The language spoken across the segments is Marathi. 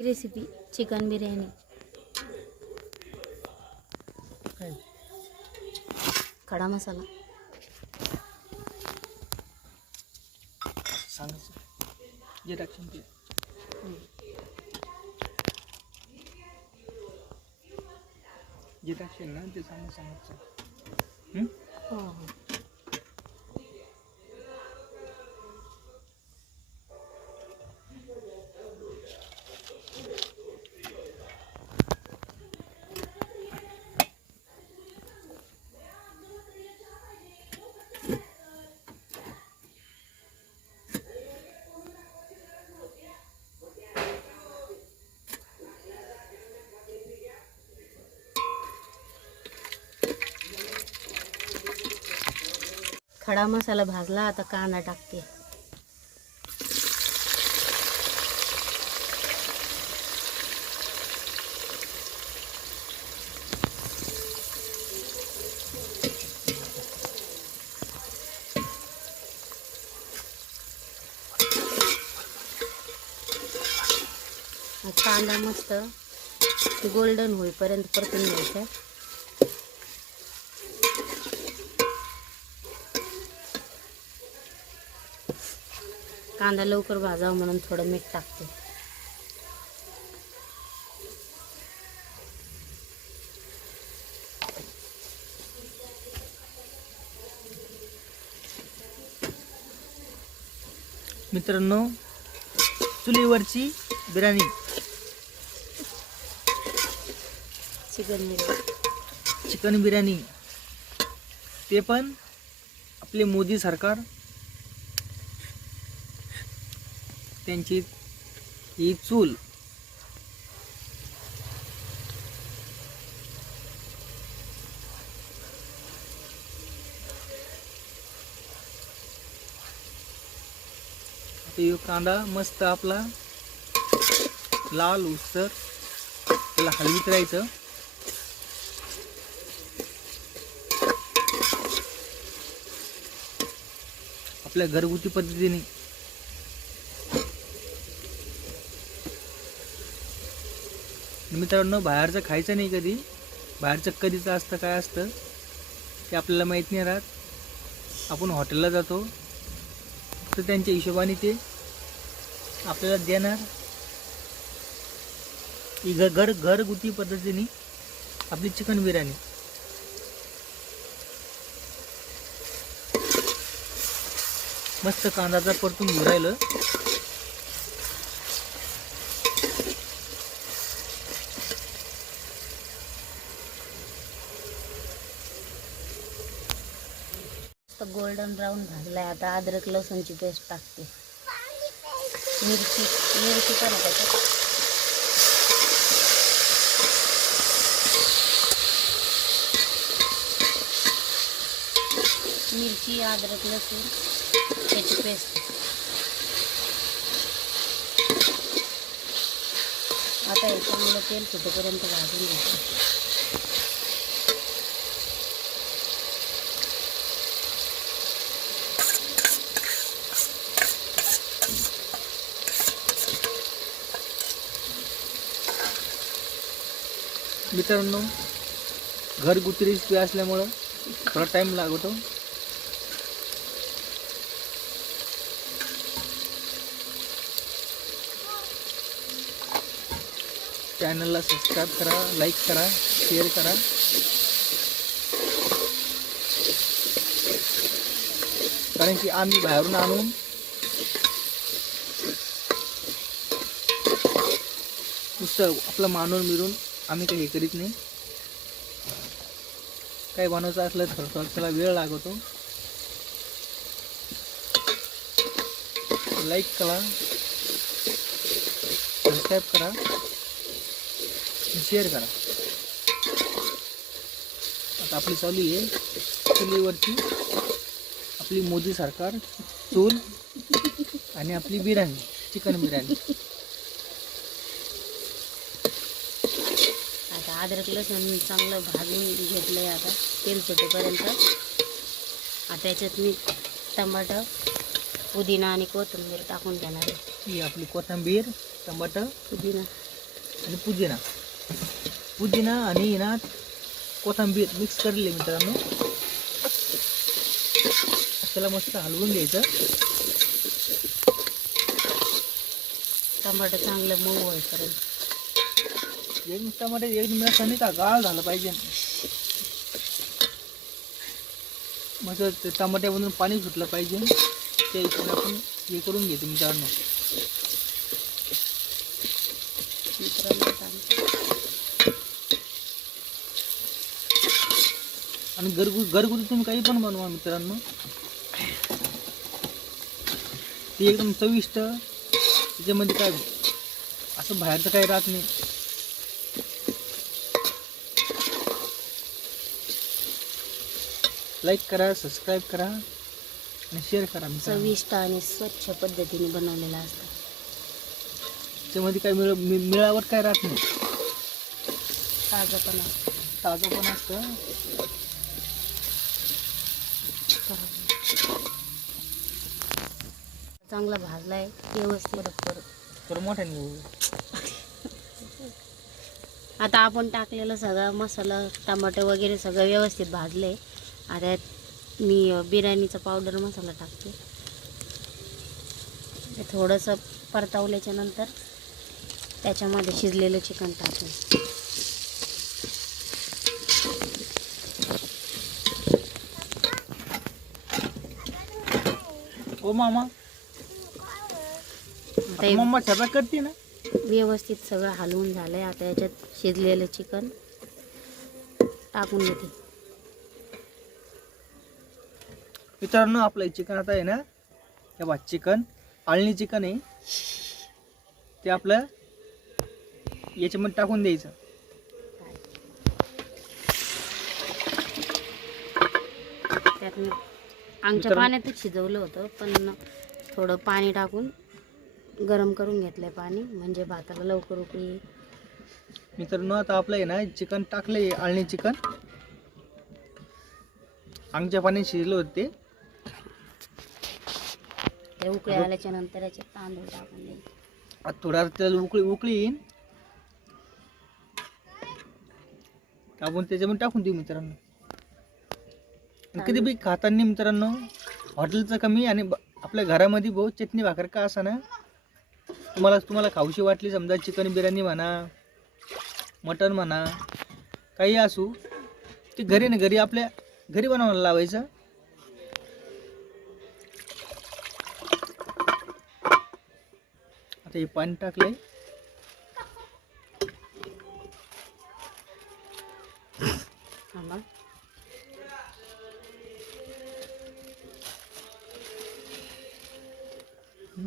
Recipe chicken biryani. खडा मसाला सांगायचं जे टाकशील ते जे टाकशील ना ते सांगायचं. हो हो. खडा मसाला भाजला, आता कांदा टाकते. कांदा मस्त गोल्डन होईपर्यंत परतून घ्यायचा. कांदा लवकर भाजावा म्हणून थोडं मीठ टाकते. मित्रांनो, चुलीवरची बिर्याणी, चिकन बिर्याणी, ते पण आपले मोदी सरकार, त्यांची ही चूल. आता कांदा मस्त आपला लाल उसर त्याला हलवीत राहायचं. आपल्या घरगुती पद्धतीने मित्रांनो, बाहेरचं खायचं नाही कधी. बाहेरचं कधीचं असतं काय असतं ते आपल्याला माहीत नाही राहत. आपण हॉटेलला जातो तर त्यांच्या हिशोबाने ते आपल्याला देणार. ही घरगुती पद्धतीने आपली चिकन बिर्याणी. मस्त कांदाचा परतून घेऊन राहिलं. गोल्डन ब्राऊन भाजलाय. आता अद्रक लसूणची पेस्ट टाकते. मिरची पण टाकते. मिरची, अद्रक, लसूण याची पेस्ट. आता हे चांगलं तेल सुटेपर्यंत भाजून घ्यायचं. मित्रांनो, घरगुती रेसिपी असल्यामुळं थोडा टाईम लागतो. चॅनलला सबस्क्राईब करा, लाईक करा, शेअर करा. कारण की आम्ही बाहेरून आणून नुसतं आपलं मानून मिळून आम्ही काही हे करीत नाही. काही बनवायचं असलं तर थोडं त्याला वेळ लागतो. लाईक करा, सबस्क्राईब करा, शेअर करा. आता आपली चालू आहे चुलीवरची आपली मोदी सरकार चूल आणि आपली बिर्याणी, चिकन बिर्याणी. आता अद्रक लसूण चांगलं भाजून घेतलंय. आता तेल सुटेपर्यंत. आता याच्यात मी टमाटर, पुदिना आणि कोथिंबीर टाकून देणार आहे. ही आपली कोथिंबीर, टमाटर, पुदिना आणि पुदिना आणि ना कोथिंबीर मिक्स करले मित्रांनो. त्याला मस्त हलवून घ्यायचं. टमाटर चांगलं मऊ होईपर्यंत. एक टमाटर एक मिनिट का गाळ झालं पाहिजे. मग ते टमाट्यामधून पाणी सुटलं पाहिजे. त्या हिशोबाने आपण हे करून घेतो मित्रांनो. आणि घरगुती तुम्ही काही पण बनवा मित्रांनो, ते एकदम चविष्ट. त्याच्यामध्ये काय असं बाहेरचं काही राहत नाही. लाईक करा, सबस्क्राईब करा आणि शेअर करा मित्रांनो. चविष्ट आणि स्वच्छ पद्धतीने बनवलेला असतं. त्याच्यामध्ये काय मिळावट काय राहत नाही. ताजं पण असतं. चांगला भाजलाय व्यवस्थित. तर मोठ्याने आता आपण टाकलेलं सगळा मसाला टमाटर वगैरे सगळं व्यवस्थित भाजले. आता मी बिर्याणीचा पावडर मसाला टाकते. ते थोडंसं परतवल्याच्या नंतर त्याच्यामध्ये शिजलेलं चिकन टाकते. हो मामा, मम्मा ठेपा करते ना. व्यवस्थित सगळं हलवून झालंय. आता याच्यात शिजलेलं चिकन टाकून घेते. मित्रांनो आपलं चिकन आता आहे ना, हे बघ चिकन आळणी चिकन आहे ते आपलं याच्यामध्ये टाकून द्यायचं. त्यात आमच्या पाण्यातच शिजवलं होतं, पण थोडं पाणी टाकून गरम करून घेतलंय पाणी, म्हणजे भाताला लवकर उकळी. मित्रांनो आता आपलं आहे ना चिकन टाकलंय, आळणी चिकन आमच्या पाण्यात शिजलं होते. ते उकळी आल्याच्या नंतर याच्यात तांदूळ टाकून द्यायचे. आता थोड्या त्याला उकळी येईन आपण त्याच्यामध्ये टाकून देऊ मित्रांनो. कधी बी खाताना मित्रांनो हॉटेलचं कमी आणि आपल्या घरामध्ये भाऊ चटणी भाकर का असा ना, तुम्हाला खाऊशी वाटली समजा, चिकन बिर्याणी म्हणा, मटन म्हणा, काही असू ते घरी आपल्या घरी बनवायला लावायचं. आता हे पाणी टाकलंय.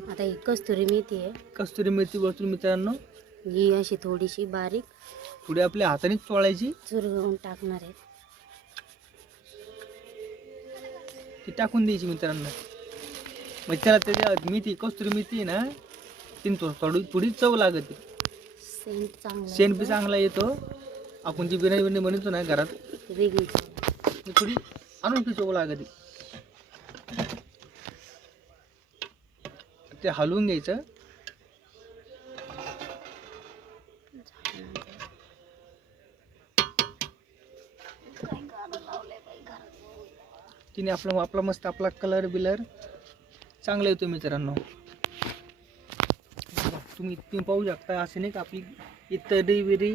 आता ही कस्तुरी मेथी आहे. कस्तुरी मेथी वरतून मित्रांनो ही अशी थोडीशी बारीक पुढे आपल्या हाताने चोळायची, चुरगळून टाकणार आहे. ती टाकून द्यायची मित्रांनो. मग त्याला त्याच्या मेथी कस्तुरी मेथी ना ती थोडी चव लागते. सेंट बी चांगला येतो. आपण जी बिर्याणी बनवतो ना घरात वेगळी थोडी अनोखी चव लागते. ते हलवून घ्यायचं. तिने आपला मस्त आपला कलर चांगला येतो मित्रांनो. तुम्ही पाहू शकता. असे नाही का आपली इतरी विरी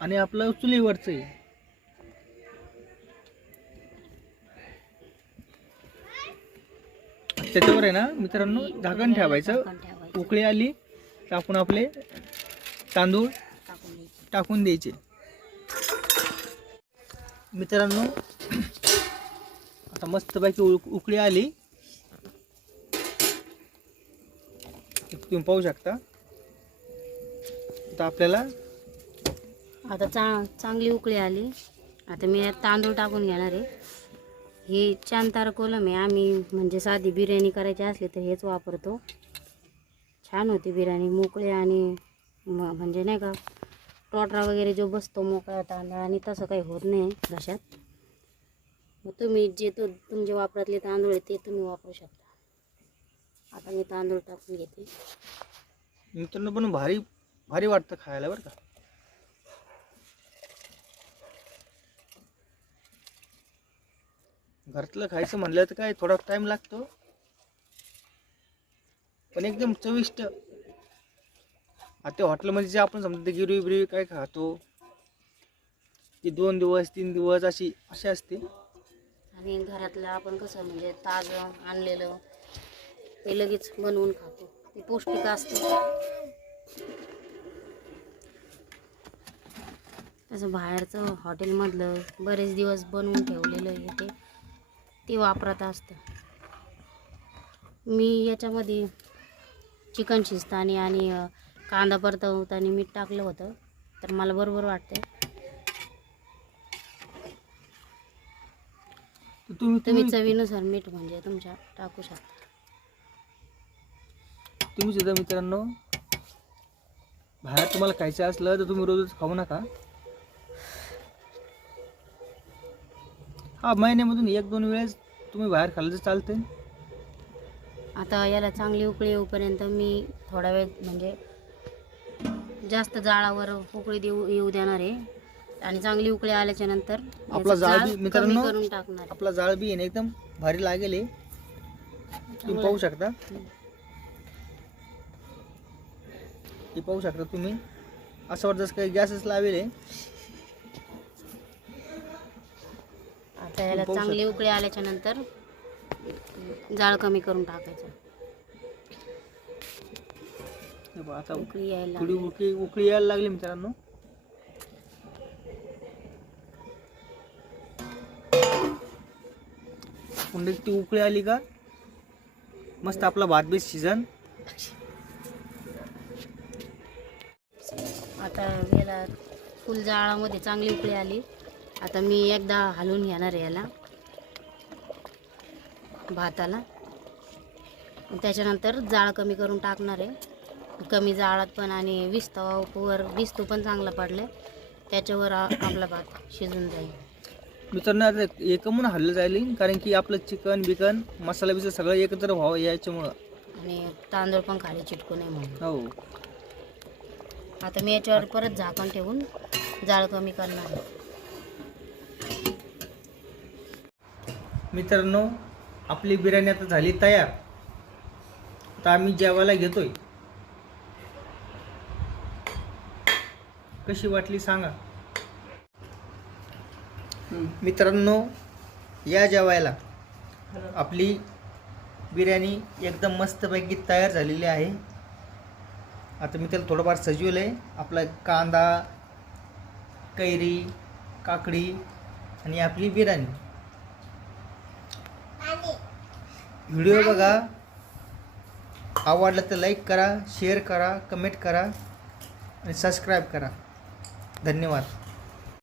आणि आपलं चुलीवरचं आहे. त्याच्यावर आहे ना मित्रांनो झाकण ठेवायचं. उकळी आली तर आपण आपले तांदूळ टाकून द्यायचे. मित्रांनो आता मस्तपैकी उकळी आली, तुम्ही पाहू शकता. आता आपल्याला आता चांगली उकळी आली. आता मी यात तांदूळ टाकून घेणार आहे. हे चांतार कोलम आहे. आम्ही म्हणजे साधी बिर्याणी करायची असली तर हेच वापरतो. छान होती बिर्याणी मोकळी आणि म्हणजे नाही का टोटरा वगैरे जो बसतो मोकळा तांदूळ आणि तसं काही होत नाही घशात. मग तुम्ही तुमचे वापरातले तांदूळ आहे ते तुम्ही वापरू शकता. आता मी तांदूळ टाकून घेते. मित्रांनो पण भारी भारी वाटतं खायला बरं का. घरातलं खायचं म्हणलं तर काय थोडा टाइम लागतो, पण एकदम चविष्ट. आता हॉटेलमध्ये जे आपण समजा गिरवी बिरवी काय खातो ती 2 दिवस 3 दिवस अशी असते. आणि घरातलं आपण कसं म्हणजे ताजं आणलेलं ते लगेच बनवून खातो, ते पौष्टिक असतं. तसं बाहेरचं हॉटेलमधलं बरेच दिवस बनवून ठेवलेलं आहे ते वापरत असतं. मी याच्यामध्ये चिकन शिजतानी आणि कांदा परतवताना मीठ टाकलं होतं, तर मला बरोबर वाटतं. तुम्ही चवीनुसार मीठ म्हणजे तुमच्या टाकू शकता. तुम्ही सुद्धा मित्रांनो बाहेर तुम्हाला खायचं असलं तर तुम्ही रोजच खाऊ नका. हा, महिन्यामधून 1-2 वेळेस तुम्ही बाहेर खाल्लं तर चालतंय. आता याला चांगली उकळी येऊपर्यंत मी थोडा वेळ म्हणजे जास्त जाळावर उकळी येऊ देणार आहे. आणि चांगली उकळी आल्याच्या नंतर आपला जाळ बी मित्रांनो करून टाकणार आहे. आपला जाळ बी एकदम भारी लागेल हे. तुम्ही पाहू शकता, हे पाहू शकता तुम्ही. असं वाटतं जसं काही गॅसच लावेल आहे. आता याला चांगली उकळी आल्याच्या नंतर जाळ कमी करून टाकायचं. आता उकळी यायला थोडी उकळी यायला लागली मित्रांनो. पुन्हा ती उकळी आली का मस्त आपला भात बीत शिजन. आता याला फुल जाळामध्ये चांगली उकळी आली. आता मी एकदा हलवून घेणार आहे याला भाताला. त्याच्यानंतर जाळ कमी करून टाकणार आहे. कमी जाळात पण आणि विस्तू पण चांगला पडलं त्याच्यावर आपला भात शिजून जाईल. मित्रांनो आता एकमून हल्लं जाईल, कारण की आपलं चिकन बिकन मसाला बिसा सगळं एकत्र व्हावं याच्यामुळं, आणि तांदूळ पण खाली चिटकू नये म्हणून. हो. आता मी याच्यावर परत झाकण ठेवून जाळ कमी करणार आहे. मित्रांनो आपली बिर्याणी आता झाली तयार. आता आम्ही जेवायला घेतोय. कशी वाटली सांगा. मित्रांनो या जेवायला. आपली बिर्याणी एकदम मस्तपैकी तयार झालेली आहे. आता मी त्याला थोडंफार सजवलं आहे. आपला कांदा, कैरी, काकडी आणि आपली बिर्याणी. व्हिडिओ बघा, आवडला तर लाईक करा, शेअर करा, कमेंट करा आणि सबस्क्राईब करा. धन्यवाद.